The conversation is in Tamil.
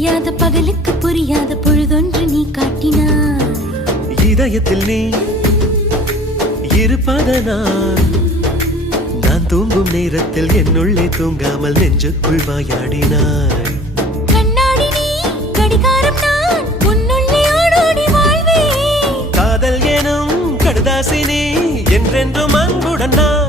விடியாத பகலுக்கு புரியாத பொழுதொன்று நீ காட்டினாய். இதயத்தில் நீ இருப்பதனால் நான் தூங்கும் நேரத்தில் என்னுள்ளே தூங்காமல் நெஞ்சுக்குள் வாயாடினாய். கண்ணாடி நீ கடிகாரம் நான் உன்னுள்ளே ஓடோடி வாழ்வே. காதல் எனும் கடுதாசி நீ என்றென்றும் அன்புடன் நான்